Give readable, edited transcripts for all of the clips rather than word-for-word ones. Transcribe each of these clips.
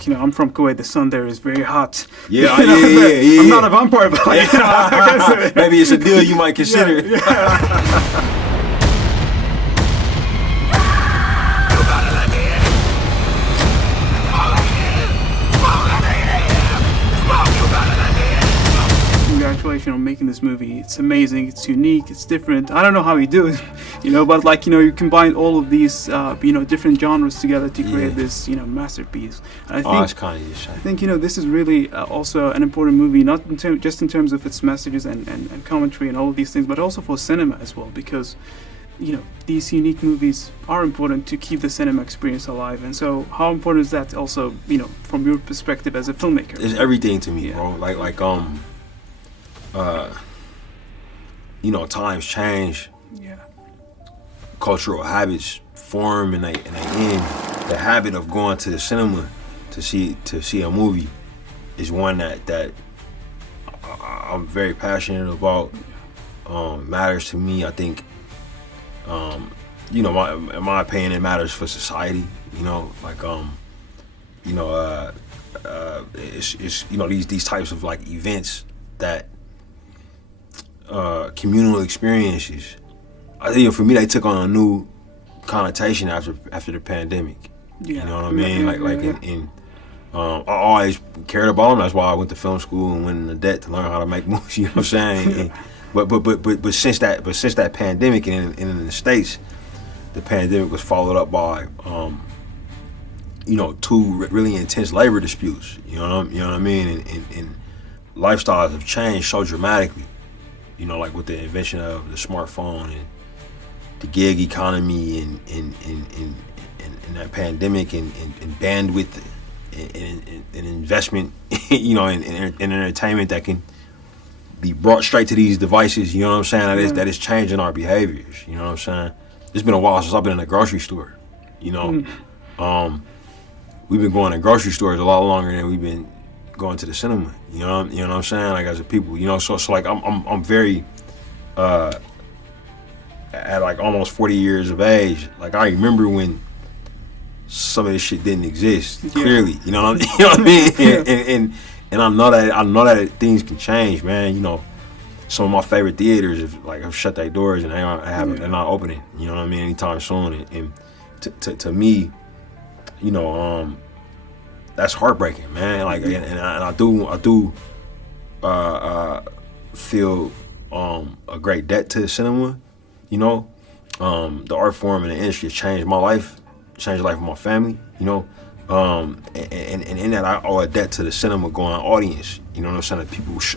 like, you know, I'm from Kuwait. The sun there is very hot. Yeah, You know, yeah. I'm not a vampire, but like, you know, I guess, maybe it's a deal you might consider. Yeah. Congratulations on making this movie. It's amazing, it's unique, it's different. I don't know how you do it, you know, but like, you know, you combine all of these, you know, different genres together to create this, you know, masterpiece. And I think, that's kind of I think, you know, this is really also an important movie, not in just in terms of its messages and commentary and all of these things, but also for cinema as well, because, you know, these unique movies are important to keep the cinema experience alive. And so how important is that also, you know, from your perspective as a filmmaker? It's everything to me, bro. You know, times change. Yeah. Cultural habits form and they end. The habit of going to the cinema to see a movie is one that I'm very passionate about. Matters to me. I think, you know, in my opinion, it matters for society. You know, like you know, it's you know, these types of like events that communal experiences. I think for me they took on a new connotation after the pandemic. Yeah. You know what I mean? I always cared about them. That's why I went to film school and went into debt to learn how to make movies. You know what I'm saying? But since that pandemic and in the States, the pandemic was followed up by you know, two really intense labor disputes. You know what I mean? And lifestyles have changed so dramatically. You know, like with the invention of the smartphone and the gig economy and that pandemic and bandwidth and investment, you know, in entertainment that can be brought straight to these devices. You know what I'm saying? That is changing our behaviors. You know what I'm saying? It's been a while since I've been in a grocery store. You know, we've been going to grocery stores a lot longer than we've been going to the cinema. You know what I'm saying? Like, as a people, you know, so like I'm very at like almost 40 years of age. Like, I remember when some of this shit didn't exist clearly. You know what I mean? And I know that things can change, man. You know, some of my favorite theaters have shut their doors and they're not opening. You know what I mean? Anytime soon. And to me, you know, that's heartbreaking, man. Like, and I do feel a great debt to the cinema. You know, the art form and the industry has changed my life, changed the life of my family. You know, and in that I owe a debt to the cinema going audience. You know what I'm saying?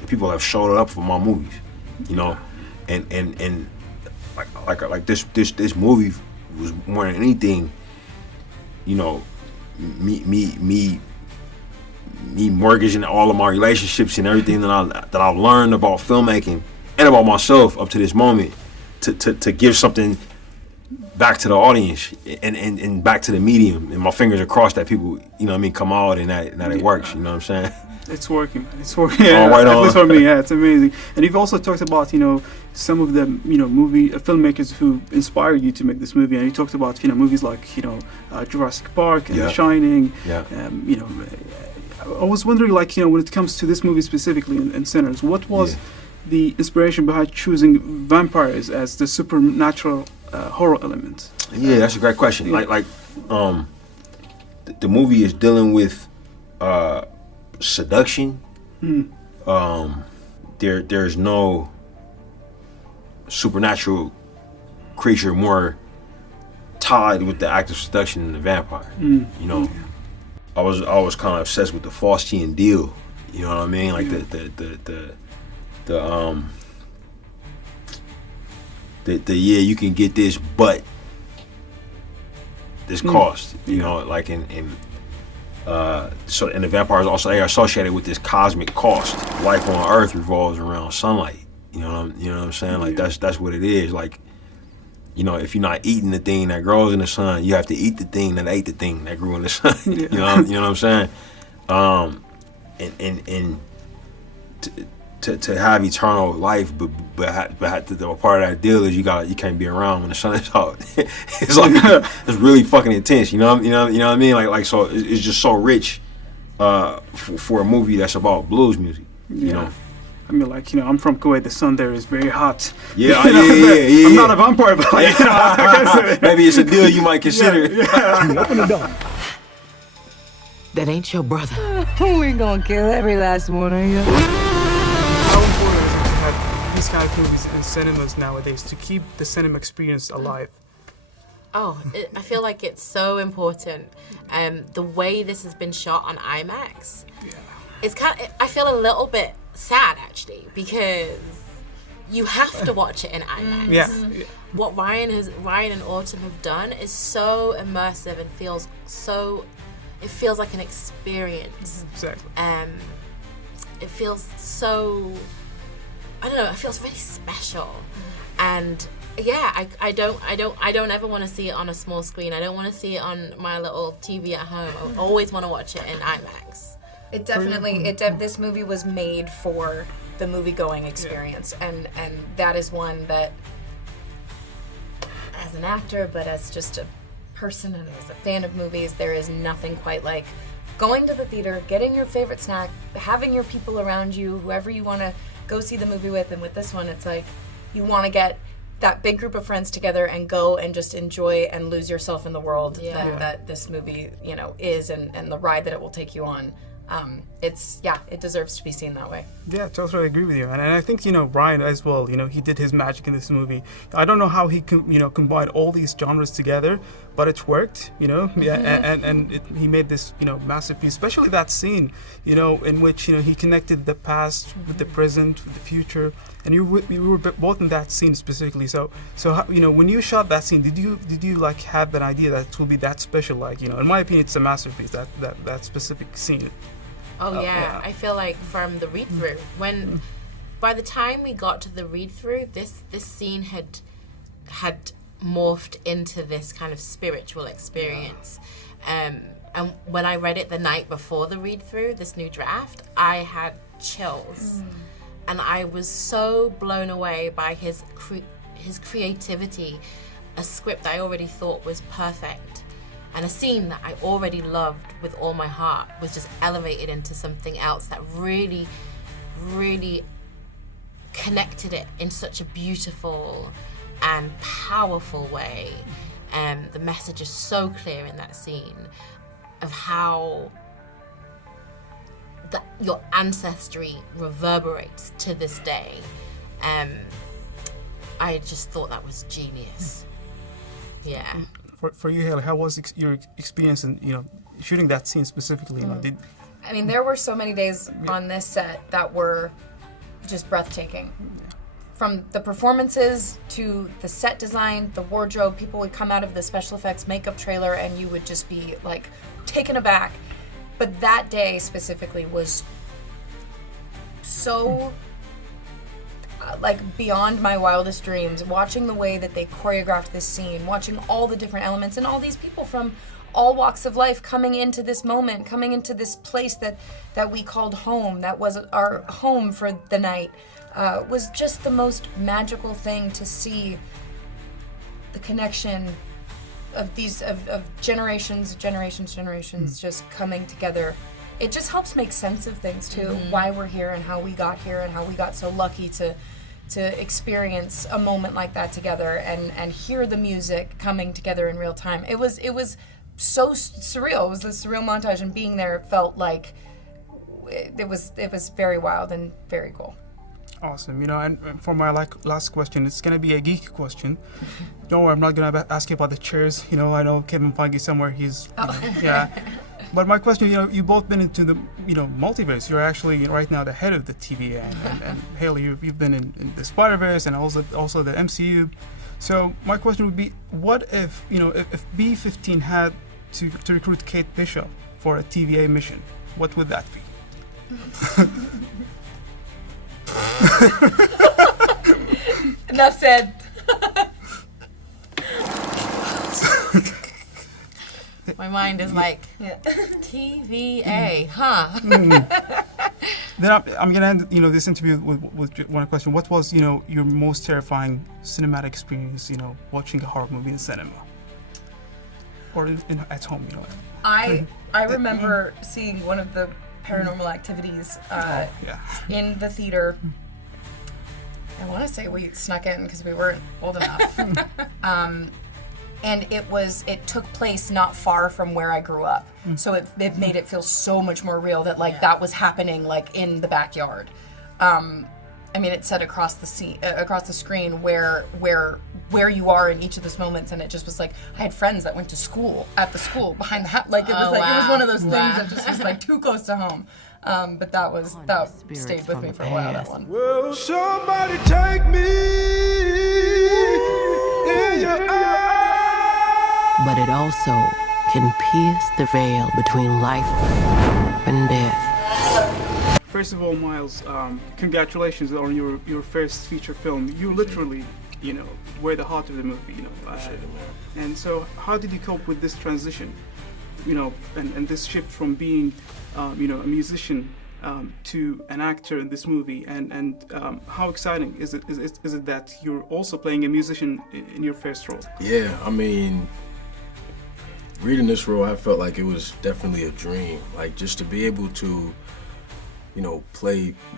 People have showed up for my movies. You know, and like this movie was more than anything. You know, me mortgaging all of my relationships and everything that I've learned about filmmaking and about myself up to this moment to give something back to the audience and back to the medium. And my fingers are crossed that people, you know what I mean, come out and that it works. You know what I'm saying? It's working. Yeah, right at on. least for me, yeah, it's amazing. And you've also talked about, you know, some of the, you know, movie filmmakers who inspired you to make this movie. And you talked about, you know, movies like, you know, Jurassic Park and The Shining. Yeah. You know, I was wondering, like, you know, when it comes to this movie specifically and Sinners, what was the inspiration behind choosing vampires as the supernatural horror element? Yeah, that's a great question. Yeah. The movie is dealing with seduction. There's no supernatural creature more tied with the act of seduction than the vampire. You know, I was kind of obsessed with the Faustian deal. You know what I mean? Like the you can get this, but this cost. You know, like so the vampires also, they are associated with this cosmic cost. Life on Earth revolves around sunlight. You know what I'm saying? Like that's what it is. Like, you know, if you're not eating the thing that grows in the sun, you have to eat the thing that ate the thing that grew in the sun. You know what I'm saying? And to have eternal life, but the part of that deal is you can't be around when the sun is out. It's like it's really fucking intense. You know what I mean? Like so it's just so rich for a movie that's about blues music. You know. I mean, like, you know, I'm from Kuwait. The sun there is very hot. Yeah, I'm not a vampire, but like, you know, I guess, maybe it's a deal you might consider. Open the door. That ain't your brother. We gonna kill every last one of you. How important is it to have these kind of movies in cinemas nowadays to keep the cinema experience alive? I feel like it's so important. The way this has been shot on IMAX, it's I feel a little bit sad actually, because you have to watch it in IMAX. Yeah. What Ryan and Autumn have done is so immersive and feels like an experience. Exactly. It feels so, I don't know, it feels really special. And yeah, I don't ever want to see it on a small screen. I don't want to see it on my little TV at home. I always want to watch it in IMAX. It definitely, this movie was made for the movie-going experience, and that is one that, as an actor, but as just a person and as a fan of movies, there is nothing quite like going to the theater, getting your favorite snack, having your people around you, whoever you want to go see the movie with, and with this one, it's like you want to get that big group of friends together and go and just enjoy and lose yourself in the world that this movie, you know, is, and the ride that it will take you on. It deserves to be seen that way. Yeah, totally agree with you. And I think, you know, Ryan as well, you know, he did his magic in this movie. I don't know how he combined all these genres together, but it worked, you know. He made this, you know, massive piece, especially that scene, you know, in which, you know, he connected the past with the present, with the future. And you were both in that scene specifically. So how, you know, when you shot that scene, did you like have that idea that it will be that special? Like, you know, in my opinion, it's a masterpiece, that specific scene. I feel like from the read-through, when by the time we got to the read-through, this scene had morphed into this kind of spiritual experience. And when I read it the night before the read-through, this new draft, I had chills. And I was so blown away by his creativity, a script I already thought was perfect, and a scene that I already loved with all my heart was just elevated into something else that really, really connected it in such a beautiful and powerful way. The message is so clear in that scene of how your ancestry reverberates to this day. I just thought that was genius. Yeah. For you, Hailey, how was your experience in, you know, shooting that scene specifically? You know, I mean, there were so many days on this set that were just breathtaking. From the performances to the set design, the wardrobe, people would come out of the special effects makeup trailer and you would just be like taken aback. But that day specifically was so like beyond my wildest dreams. Watching the way that they choreographed this scene, watching all the different elements and all these people from all walks of life coming into this moment, coming into this place that we called home, that was our home for the night, was just the most magical thing to see. The connection of these of generations just coming together. It just helps make sense of things too, why we're here and how we got here and how we got so lucky to experience a moment like that together and hear the music coming together in real time. It was so surreal. It was this surreal montage, and being there felt like it was very wild and very cool. Awesome. You know, and for my last question, it's gonna be a geeky question. Don't worry, I'm not gonna ask you about the chairs. You know, I know Kevin Feige somewhere. He's yeah. But my question, you know, you've both been into the, you know, multiverse. You're actually right now the head of the TVA, and Hailey, you've been in the Spider-Verse and also the MCU. So my question would be, what if, you know, if B-15 had to recruit Kate Bishop for a TVA mission, what would that be? Enough said. My mind is like, TVA, huh? Then I'm gonna end, you know, this interview with one question. What was, you know, your most terrifying cinematic experience, you know, watching a horror movie in cinema? or at home, you know? I remember seeing one of the Paranormal Activities in the theater. I want to say we snuck in because we weren't old enough. And it took place not far from where I grew up. So it made it feel so much more real that that was happening like in the backyard. I mean, it said across the screen where you are in each of those moments, and it just was like I had friends that went to school at the school behind the house. Like it was it was one of those things that just was like too close to home. But that stayed with me for a while. That one. Will somebody take me in your eyes? But it also can pierce the veil between life and death. First of all, Miles, congratulations on your first feature film. You literally, were the heart of the movie, And so, how did you cope with this transition, and this shift from being, a musician to an actor in this movie? And how exciting is it that you're also playing a musician in your first role? Yeah, I mean, reading this role, I felt like it was definitely a dream. Like just to be able to,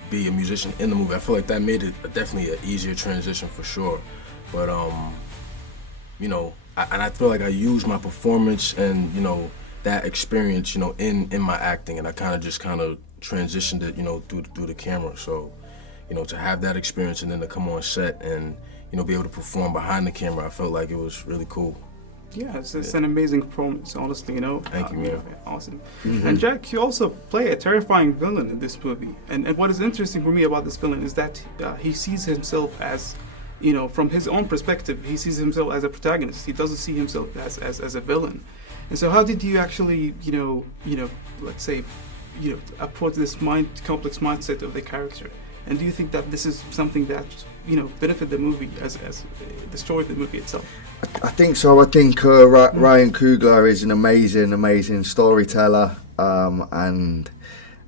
be a musician in the movie. I feel like that made it definitely an easier transition for sure. But I feel like I used my performance and that experience, in my acting, and I kind of transitioned it, through the camera. So, to have that experience and then to come on set and be able to perform behind the camera, I felt like it was really cool. Yeah, it's an amazing performance, honestly, Thank you, man. Awesome. Mm-hmm. And Jack, you also play a terrifying villain in this movie. And what is interesting for me about this villain is that he sees himself as, from his own perspective, he sees himself as a protagonist. He doesn't see himself as a villain. And so how did you actually, let's say, approach this complex mindset of the character? And do you think that this is something that, benefit the movie as the story of the movie itself? I think so. I think Ryan Coogler is an amazing storyteller, and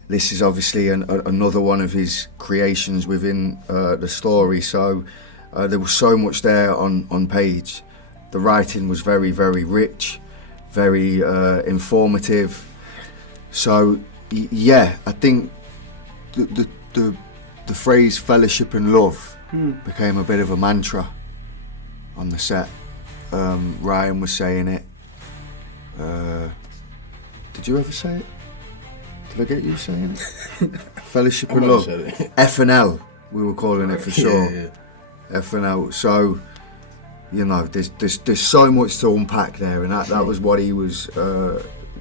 this is obviously another one of his creations within the story. So there was so much there on page. The writing was very, very rich, very informative. So yeah, I think the phrase fellowship and love became a bit of a mantra on the set. Ryan was saying it. Did you ever say it? Did I get you saying it? Fellowship and love. F&L, we were calling it for sure. Yeah. F&L. So, there's so much to unpack there, and that was what he was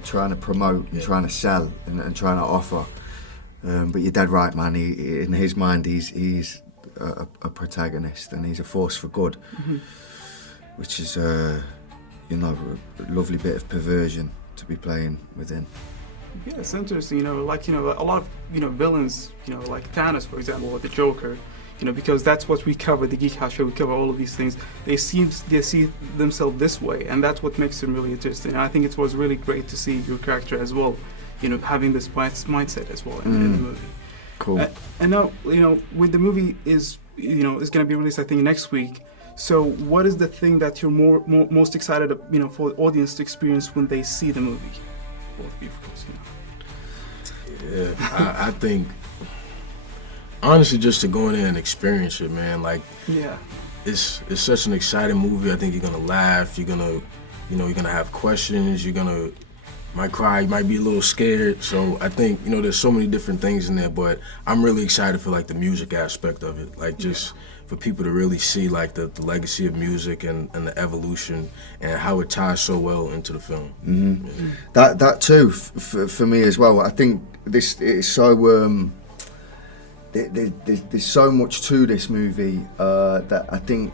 trying to promote and trying to sell and trying to offer. But you're dead right, man. In his mind, he's a protagonist, and he's a force for good. Mm-hmm. Which is, a lovely bit of perversion to be playing within. Yeah, it's interesting, a lot of, villains, like Thanos, for example, or the Joker, because that's what we cover, the Geek House show, we cover all of these things. They see themselves this way, and that's what makes them really interesting. And I think it was really great to see your character as well, having this mindset as well in the movie. Cool. And now, with the movie is going to be released, I think, next week. So what is the thing that you're most excited, for the audience to experience when they see the movie? Both of you, of course, Yeah, I think, honestly, just to go in there and experience it, man. Like, yeah, it's such an exciting movie. I think you're gonna laugh. You're gonna, you're gonna have questions. Might cry. You might be a little scared. So I think, there's so many different things in there. But I'm really excited for like the music aspect of it. Like just. Yeah. For people to really see like the legacy of music and the evolution and how it ties so well into the film. Mm-hmm. Yeah. That too, for me as well. I think this is so. There's so much to this movie that I think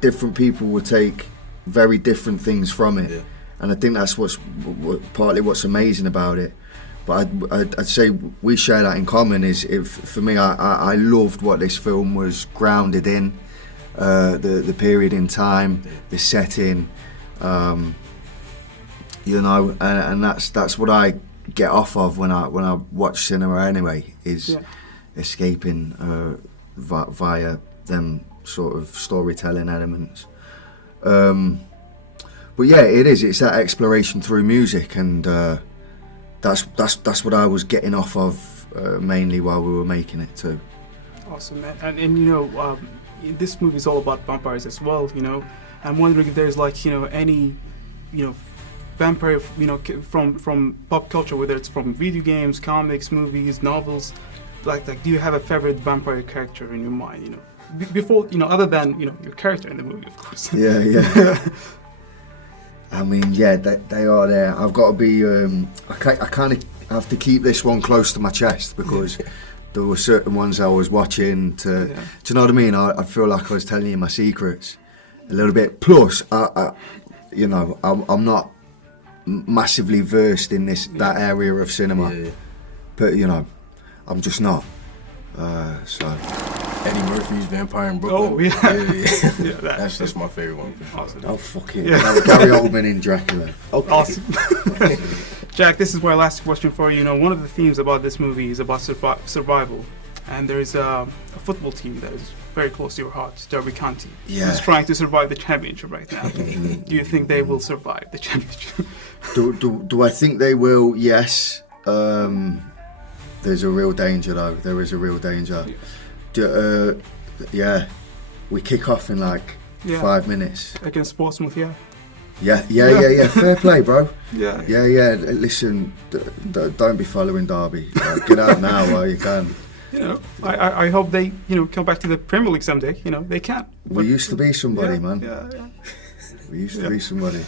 different people will take very different things from it, and I think that's partly what's amazing about it. But I'd say we share that in common. For me, I loved what this film was grounded in, the period in time, the setting, and that's what I get off of when I watch cinema anyway. Is escaping via them sort of storytelling elements. But yeah, it is. It's that exploration through music, and that's what I was getting off of mainly while we were making it too. Awesome, man. And you know, this movie is all about vampires as well. You know, I'm wondering if there's like, you know, any, you know, vampire, you know, from pop culture, whether it's from video games, comics, movies, novels. Like, do you have a favorite vampire character in your mind? You know, before, you know, other than, you know, your character in the movie, of course. Yeah. I mean, yeah, they are there. I've got to be. I kind of have to keep this one close to my chest because there were certain ones I was watching. Do you know what I mean? I feel like I was telling you my secrets a little bit. Plus, you know, I'm not massively versed in that area of cinema, but you know, I'm just not. So. Eddie Murphy's Vampire in Brooklyn. Oh yeah, that's my favorite one. Awesome. Oh fuck it. Gary Oldman in Dracula. Okay. Awesome. Jack, this is my last question for you. You know, one of the themes about this movie is about survival, and there is a football team that is very close to your heart, Derby County. Yeah. Who's trying to survive the championship right now. Do you think they will survive the championship? Do I think they will? Yes. There's a real danger though. There is a real danger. Yeah, we kick off in like 5 minutes against Portsmouth. Yeah. Fair play, bro. Yeah. Listen, don't be following Derby. Get out now while you can. You know, I hope they, you know, come back to the Premier League someday. You know, they can. We used to be somebody, man. Yeah. We used to be somebody.